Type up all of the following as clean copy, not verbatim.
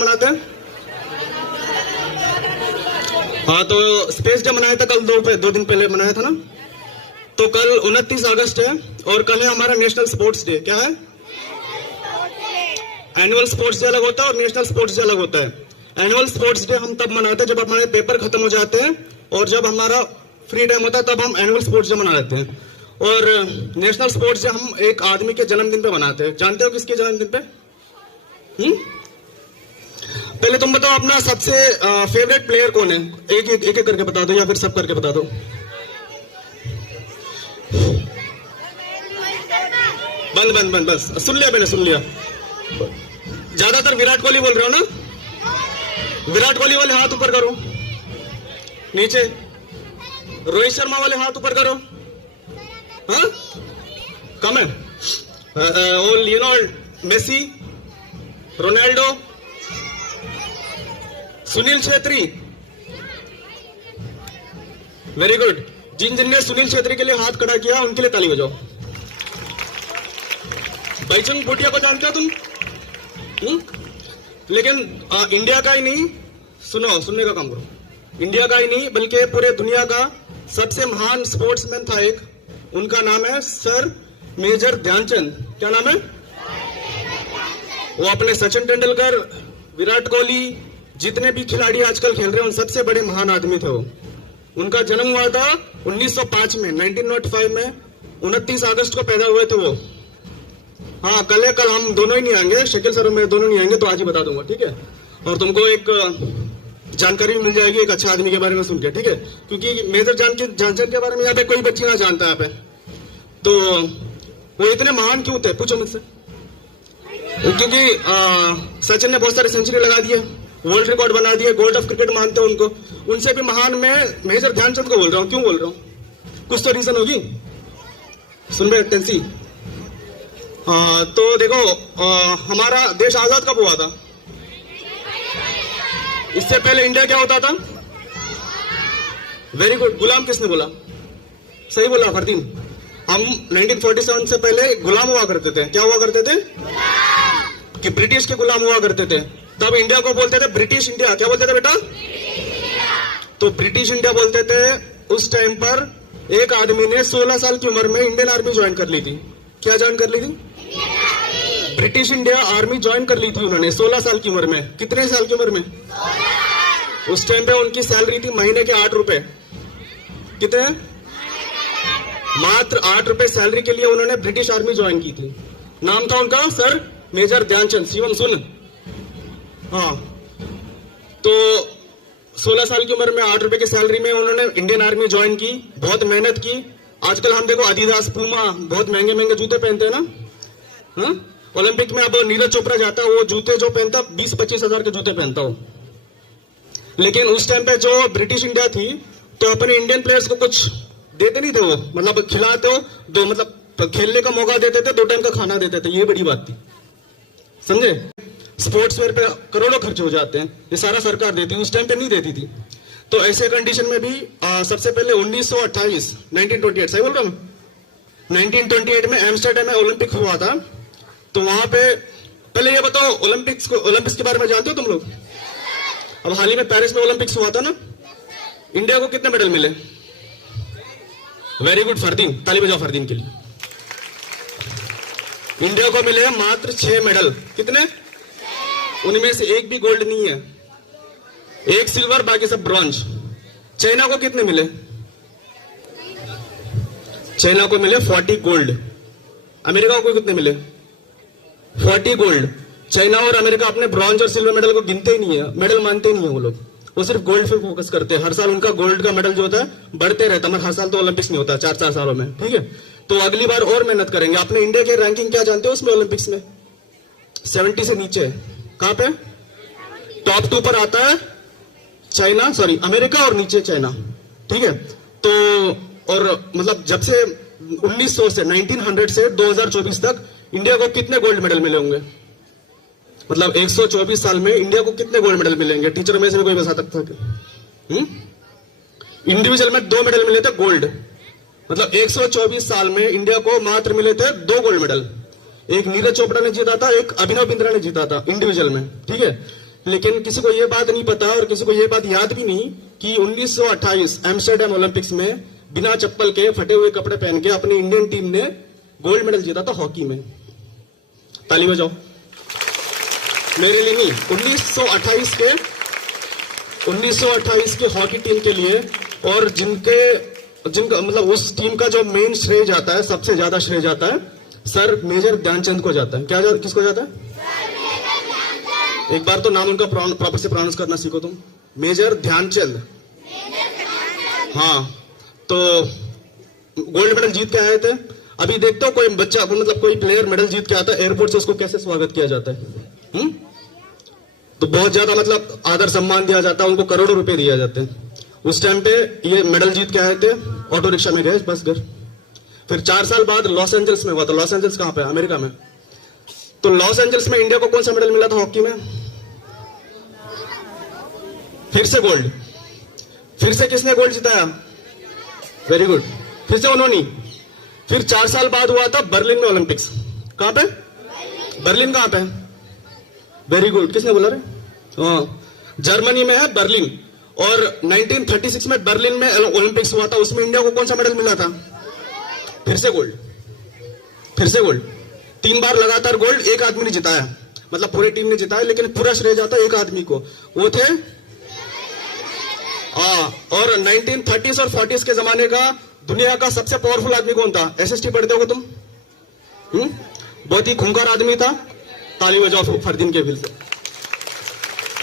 मनाते हैं? हाँ, तो स्पेस डे मनाया था कल, 2 दिन पहले मनाया था ना। तो कल 29 अगस्त है और कल है हमारा नेशनल स्पोर्ट्स डे। क्या है? एनुअल स्पोर्ट्स डे अलग होता है और नेशनल स्पोर्ट्स डे अलग होता है। एनुअल स्पोर्ट्स डे हम तब मनाते हैं जब हमारे पेपर खत्म हो जाते हैं और जब हमारा फ्री टाइम होता है तब हम एनुअल स्पोर्ट्स डे मना लेते हैं। और नेशनल स्पोर्ट्स डे हम एक आदमी के जन्मदिन पे मनाते हैं। जानते हो किसके जन्मदिन पे? पहले तुम बताओ अपना सबसे फेवरेट प्लेयर कौन है? एक करके बता दो या फिर सब करके बता दो। बंद बस सुन लिया मैंने, सुन लिया। ज्यादातर विराट कोहली बोल रहे हो ना? विराट कोहली वाले हाथ ऊपर करो, नीचे। रोहित शर्मा वाले हाथ ऊपर करो। हाँ, कम है। और Leonardo Messi, Ronaldo, Sunil Chhetri. Very good. जिनने सुनील छेत्री के लिए हाथ खड़ा किया उनके लिए ताली बजाओ। भाईचुंग भूटिया को जानते हो तुम? लेकिन इंडिया का ही नहीं, सुनने का काम करो। इंडिया का ही नहीं बल्कि पूरे दुनिया का सबसे महान स्पोर्ट्समैन था एक, उनका नाम है सर मेजर ध्यानचंद। क्या नाम है? वो अपने सचिन तेंदुलकर, विराट कोहली, जितने भी खिलाड़ी आजकल खेल रहे हैं उन सबसे बड़े महान आदमी थे वो। उनका जन्म हुआ था 1905 में, 1905 में 29 अगस्त को पैदा हुए थे वो। हाँ, कल हम दोनों ही नहीं आएंगे, शकील सर में दोनों नहीं आएंगे, तो आज ही बता दूंगा, ठीक है? और तुमको एक जानकारी मिल जाएगी एक अच्छे आदमी के बारे में सुन के, ठीक है? क्योंकि मेजर ध्यानचंद के बारे में यहाँ पे कोई बच्ची ना जानता है यहाँ पे। तो वो इतने महान क्यों थे पूछो मुझसे? क्योंकि सचिन ने बहुत सारे सेंचुरी लगा दिए, वर्ल्ड रिकॉर्ड बना दिए, गोल्ड ऑफ क्रिकेट मानते हैं उनको। उनसे भी महान मैं मेजर ध्यानचंद को बोल रहा हूँ। क्यों बोल रहा हूँ? कुछ तो रीजन होगी, सुन रहे टेंसी। तो देखो, हमारा देश आजाद कब हुआ था? इससे पहले इंडिया क्या होता था? Very good. गुलाम किसने बोला? सही बोला फरदीन। हम 1947 से पहले गुलाम हुआ करते थे। क्या हुआ करते थे? कि ब्रिटिश के गुलाम हुआ करते थे। तब इंडिया को बोलते थे ब्रिटिश इंडिया। क्या बोलते थे बेटा? तो ब्रिटिश इंडिया बोलते थे। उस टाइम पर एक आदमी ने 16 साल की उम्र में इंडियन आर्मी ज्वाइन कर ली थी। क्या ज्वाइन कर ली थी? ब्रिटिश इंडिया आर्मी ज्वाइन कर ली थी उन्होंने 16 साल की उम्र में। कितने साल की उम्र में? उस टाइम पे उनकी सैलरी थी महीने के 8 रुपए। कितने? मात्र 8 रुपए सैलरी के लिए उन्होंने ब्रिटिश आर्मी ज्वाइन की थी। नाम था उनका सर मेजर ध्यानचंद। शिवम सुन। हाँ, तो 16 साल की उम्र में 8 रुपए की सैलरी में उन्होंने इंडियन आर्मी ज्वाइन की, बहुत मेहनत की। आजकल हम देखो adidas, पूमा, बहुत महंगे महंगे जूते पहनते हैं ना। हाँ, ओलंपिक में अब नीरज चोपड़ा जाता है, वो जूते जो पहनता 20-25 हजार के जूते पहनता हो। लेकिन उस टाइम पे जो ब्रिटिश इंडिया थी तो अपने इंडियन प्लेयर्स को कुछ देते नहीं थे वो, मतलब खिलाते हो दो, मतलब खेलने का मौका देते थे, 2 टाइम का खाना देते थे। ये बड़ी बात थी, समझे? स्पोर्ट्स वेयर पे करोड़ों खर्च हो जाते हैं, ये सारा सरकार देती है, उस टाइम पे नहीं देती थी। तो ऐसे कंडीशन में भी सबसे पहले 1928 सही बोल रहा हूँ, 1928 में एम्स्टर्डम में ओलंपिक हुआ था। तो वहां पे पहले ये बताओ, ओलंपिक्स के बारे में जानते हो तुम लोग? अब हाल ही में पेरिस में ओलंपिक्स हुआ था ना, इंडिया को कितने मेडल मिले? वेरी गुड फरदीन, ताली बजाओ फरदीन के लिए। इंडिया को मिले मात्र 6 मेडल। कितने? उनमें से एक भी गोल्ड नहीं है, एक सिल्वर, बाकी सब ब्रॉन्ज। चाइना को कितने मिले? चाइना को मिले 40 गोल्ड। अमेरिका को कितने मिले? 40 गोल्ड। चाइना और अमेरिका अपने ब्रॉन्ज और सिल्वर मेडल को गिनते ही नहीं है, मेडल मानते ही नहीं है वो लोग। वो सिर्फ गोल्ड पे फोकस करते हैं। हर साल उनका गोल्ड का मेडल जो होता है बढ़ते रहता है, मगर हर साल तो ओलंपिक्स नहीं होता, 4-4 सालों में, ठीक है? तो अगली बार और मेहनत करेंगे। अपने इंडिया की रैंकिंग क्या जानते हो उसमें? ओलंपिक्स में 70 से नीचे है। कहां पे? टॉप 2 पर आता है चाइना, सॉरी अमेरिका, और नीचे चाइना, ठीक है? तो और मतलब जब से 1900 से 2024 तक इंडिया को कितने गोल्ड मेडल मिले होंगे? मतलब 124 साल में इंडिया को कितने गोल्ड मेडल मिलेंगे? टीचर में से भी कोई बता सकता है? इंडिविजुअल में 2 मेडल मिले थे गोल्ड। मतलब 124 साल में इंडिया को मात्र मिले थे 2 गोल्ड मेडल। एक नीरज चोपड़ा ने जीता था, एक अभिनव बिंद्रा ने जीता था इंडिविजुअल में, ठीक है? लेकिन किसी को ये बात नहीं पता और किसी को ये बात याद भी नहीं कि 1928 एम्स्टर्डम ओलंपिक्स में बिना चप्पल के फटे हुए कपड़े पहन के अपनी इंडियन टीम ने गोल्ड मेडल जीता था हॉकी में। ताली बजाओ मेरे लिए नहीं, 1928 के हॉकी टीम के लिए। और जिनका मतलब उस टीम का जो मेन श्रेय जाता है, सबसे ज्यादा श्रेय जाता है सर मेजर ध्यानचंद को जाता है। किसको जाता है? एक बार तो नाम उनका प्रॉपर से प्रोनाउंस करना सीखो तुम। मेजर ध्यानचंद। हाँ, तो गोल्ड मेडल जीत के आए थे। अभी देखते हो कोई बच्चा मतलब कोई प्लेयर मेडल जीत के आता है, एयरपोर्ट से उसको कैसे स्वागत किया जाता है? तो बहुत ज्यादा मतलब आदर सम्मान दिया जाता है, उनको करोड़ों रुपए दिए जाते हैं। उस टाइम पे ये मेडल जीत के आए थे, ऑटो रिक्शा में गए बस घर। फिर 4 साल बाद लॉस एंजल्स में हुआ था। लॉस एंजल्स कहां पे? अमेरिका में। तो लॉस एंजल्स में इंडिया को कौन सा मेडल मिला था हॉकी में? फिर से गोल्ड। फिर से किसने गोल्ड जिताया? वेरी गुड, फिर से उन्होंने। फिर 4 साल बाद हुआ था बर्लिन में ओलंपिक्स। कहां पे? बर्लिन कहां पे? वेरी गुड, किसने बोला रे? हाँ, जर्मनी में है बर्लिन। और 1936 में बर्लिन में ओलंपिक्स हुआ था, उसमें इंडिया को कौन सा मेडल मिला था? फिर से गोल्ड। फिर से गोल्ड। 3 बार लगातार गोल्ड एक आदमी ने जिताया, मतलब पूरी टीम ने जिताया, लेकिन पूरा श्रेय जाता है एक आदमी को, वो थे और 1930s और 40s के जमाने का दुनिया का सबसे पावरफुल आदमी कौन था? एसएसटी पढ़ते हो तुम? बहुत ही खूंखार आदमी था। ताली बजाओ फरदीन के बिल से।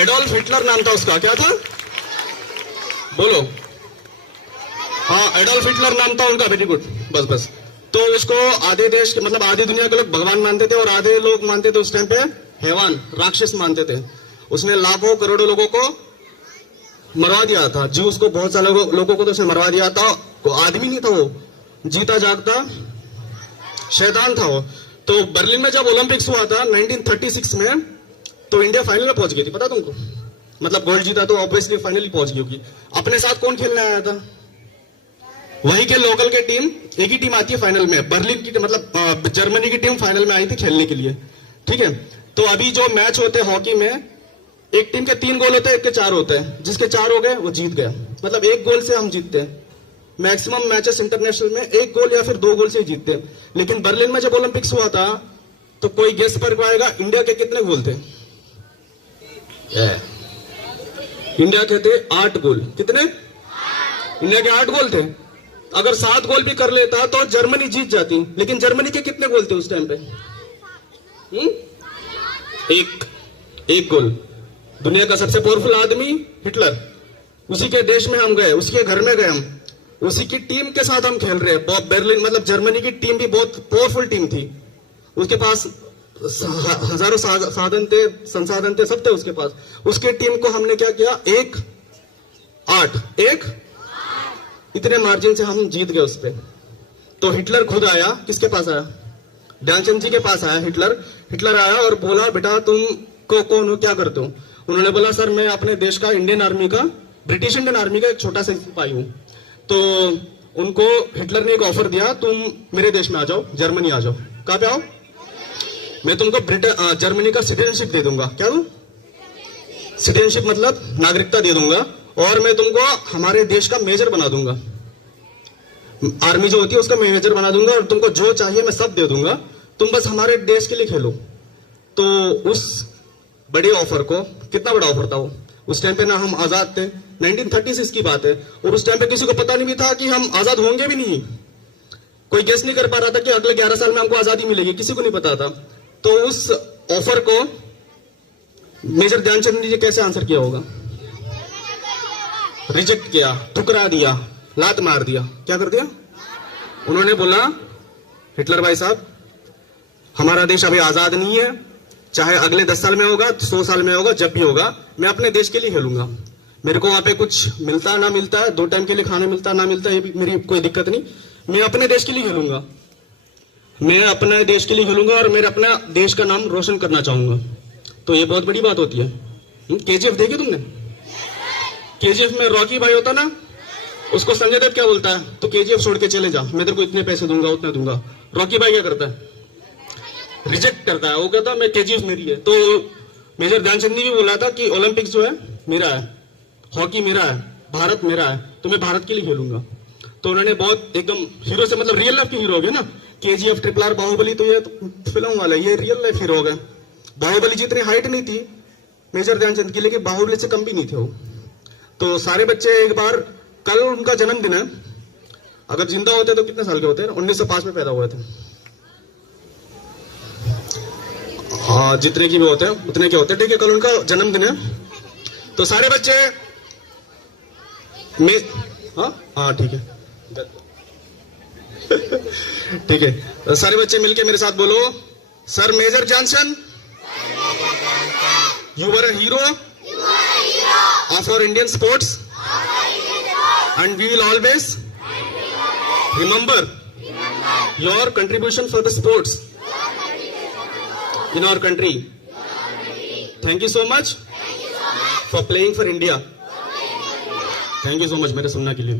एडोल्फ हिटलर नाम था उसका। क्या था? बोलो। हाँ, एडोल्फ हिटलर नाम था उनका। वेरी गुड, बस बस। तो उसको आधे देश के मतलब आधे दुनिया के लोग भगवान मानते थे और आधे लोग मानते थे उस टाइम पे हैवान, राक्षस मानते थे। उसने लाखों करोड़ों लोगों को मरवा दिया था। जी, उसको बहुत सारे लोगों को तो उसने मरवा दिया था। वो आदमी नहीं था, वो जीता जागता शैतान था वो। तो बर्लिन में जब ओलंपिक्स हुआ था 1936 में, तो इंडिया फाइनल में पहुंच गई थी, पता तुमको? मतलब गोल्ड जीता तो ऑब्वियसली फाइनली पहुंच गई होगी। अपने साथ कौन खेलने आया था? वही के लोकल के टीम। एक ही टीम आती है फाइनल में, बर्लिन की मतलब जर्मनी की टीम फाइनल में आई थी खेलने के लिए। ठीक है, तो अभी जो मैच होते हैं हॉकी में, एक टीम के 3 गोल होते हैं, एक के 4 होते हैं। जिसके 4 हो गए वो जीत गया। मतलब 1 गोल से हम जीतते हैं। मैक्सिमम मैचेस इंटरनेशनल में 1 गोल या फिर 2 गोल से ही जीतते हैं। लेकिन बर्लिन में जब ओलंपिक्स हुआ था, तो कोई गेस कर पाएगा इंडिया के कितने गोल थे? इंडिया के थे 8 गोल। कितने? इंडिया के 8 गोल थे। अगर 7 गोल भी कर लेता तो जर्मनी जीत जाती। लेकिन जर्मनी के कितने गोल थे उस टाइम पे? एक गोल। दुनिया का सबसे पावरफुल आदमी हिटलर, उसी के देश में हम गए, उसके घर में गए हम, उसी की टीम के साथ हम खेल रहे हैं। बर्लिन मतलब जर्मनी की टीम भी बहुत पावरफुल टीम थी। उसके पास हजारों साधन थे, संसाधन थे, सब थे उसके पास। उसके टीम को हमने क्या किया? 1-8 इतने मार्जिन से हम जीत गए उस पर। तो हिटलर खुद आया। किसके पास आया? ध्यानचंद जी के पास आया हिटलर आया और बोला, बेटा तुम को कौन हो, क्या करते हो? उन्होंने बोला, सर मैं अपने देश का इंडियन आर्मी का, ब्रिटिश इंडियन आर्मी का एक छोटा सा सिपाही हूं। तो उनको हिटलर ने एक ऑफर दिया, तुम मेरे देश में आ जाओ, जर्मनी आ जाओ। कहां पे आओ? मैं तुमको जर्मनी का सिटीजनशिप दे दूंगा। क्या दूं? सिटीजनशिप मतलब नागरिकता दे दूंगा, और मैं तुमको हमारे देश का मेजर बना दूंगा। आर्मी जो होती है उसका मेजर बना दूंगा, और तुमको जो चाहिए मैं सब दे दूंगा, तुम बस हमारे देश के लिए खेलो। तो उस बड़े ऑफर को, कितना बड़ा ऑफर था वो, उस टाइम पे ना हम आजाद थे, 1936 की बात है, और उस टाइम पे किसी को पता नहीं भी था कि हम आजाद होंगे भी नहीं। कोई गेस नहीं कर पा रहा था कि अगले 11 साल में हमको आजादी मिलेगी, किसी को नहीं पता था। तो उस ऑफर को मेजर ध्यानचंद जी कैसे आंसर किया होगा? रिजेक्ट किया, ठुकरा दिया, लात मार दिया। क्या कर दिया? उन्होंने बोला, हिटलर भाई साहब हमारा देश अभी आजाद नहीं है, चाहे अगले 10 साल में होगा, 100 साल में होगा, जब भी होगा मैं अपने देश के लिए खेलूंगा। मेरे को वहां पे कुछ मिलता ना मिलता है, 2 टाइम के लिए खाना मिलता ना मिलता है, ये भी मेरी कोई दिक्कत नहीं, मैं अपने देश के लिए खेलूंगा। मैं अपने देश के लिए खेलूंगा और मेरे अपना देश का नाम रोशन करना चाहूंगा। तो ये बहुत बड़ी बात होती है। केजीएफ देखी तुमने? केजीएफ में रॉकी भाई होता ना, उसको संजय दत्त क्या बोलता है? तो केजीएफ छोड़ के चले जा, मैं तेरे को इतने पैसे दूंगा, उतना दूंगा। रॉकी भाई क्या करता है? रिजेक्ट करता है। वो कहता मैं केजीएफ मेरी है। तो मेजर ध्यानचंद ने भी बोला था कि ओलंपिक्स जो है मेरा है, हॉकी मेरा है, भारत मेरा है, तो मैं भारत के लिए खेलूंगा। तो उन्होंने बहुत एकदम हीरो से, मतलब रियल लाइफ के हीरो हो गए ना, KGF, RRR, बाहुबली, तो ये तो फिल्म वाला, ये रियल लाइफ हीरो हो गए। बाहुबली जितनी हाइट नहीं थी मेजर ध्यानचंद की, लेकिन बाहुबली से कम भी नहीं थे वो। तो सारे बच्चे एक बार, कल उनका जन्मदिन है, अगर जिंदा होते तो कितने साल के होते हैं? 1905 में पैदा हुए थे। हाँ, जितने की भी होते हैं उतने के होते हैं, ठीक है। कल उनका जन्मदिन है, तो सारे बच्चे हाँ ठीक है ठीक है, तो सारे बच्चे मिलके मेरे साथ बोलो, sir major Dhyan Chand, you were a hero of our Indian sports and we will always remember your contribution for the sports in our country. Thank you so much for playing for India. Thank you so much मेरे सुनने के लिए।